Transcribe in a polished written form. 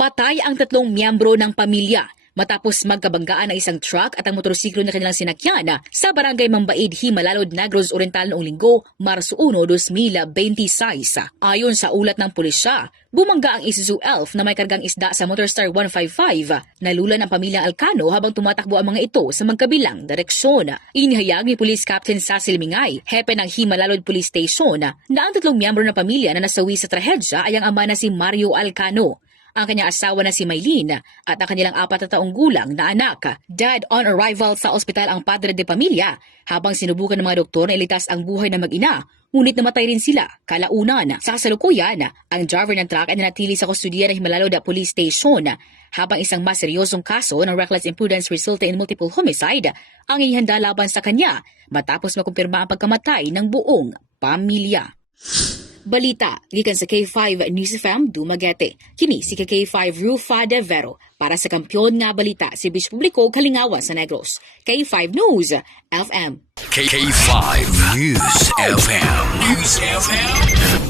Patay ang 3 miyembro ng pamilya matapos magkabanggaan ang isang truck at ang motorsiklo na kanilang sinakyan sa barangay Mambaid, Himalalod, Negros Oriental noong Linggo, Marso 1, 2026. Ayon sa ulat ng pulisya, bumangga ang Isuzu Elf na may kargang isda sa Motorstar 155. Nalulan ang pamilyang Alcano habang tumatakbo ang mga ito sa magkabilang direksyon. Inihayag ni Police Captain Cecil Mingay, hepe ng Himalalod Police Station, na ang 3 miyembro ng pamilya na nasawi sa trahedya ay ang ama na si Mario Alcano, ang kanyang asawa na si Maylene at ang kanilang 4 na taong gulang na anak. Dead on arrival sa ospital ang padre de pamilya habang sinubukan ng mga doktor na iligtas ang buhay ng mag-ina, ngunit namatay rin sila kalaunan. Sa kasalukuyan, ang driver ng truck ay nanatili sa kustudiya ng Himalalod Police Station habang isang mas seryosong kaso ng reckless imprudence resulting in multiple homicide ang ihanda laban sa kanya matapos makumpirma ang pagkamatay ng buong pamilya. Balita, gikan sa K5 News FM Dumaguete. Kini si K5 Rufa de Vero para sa Kampiyon nga Balita si Bis Publiko Kalingawan sa Negros. K5 News FM. K5 News FM. News FM.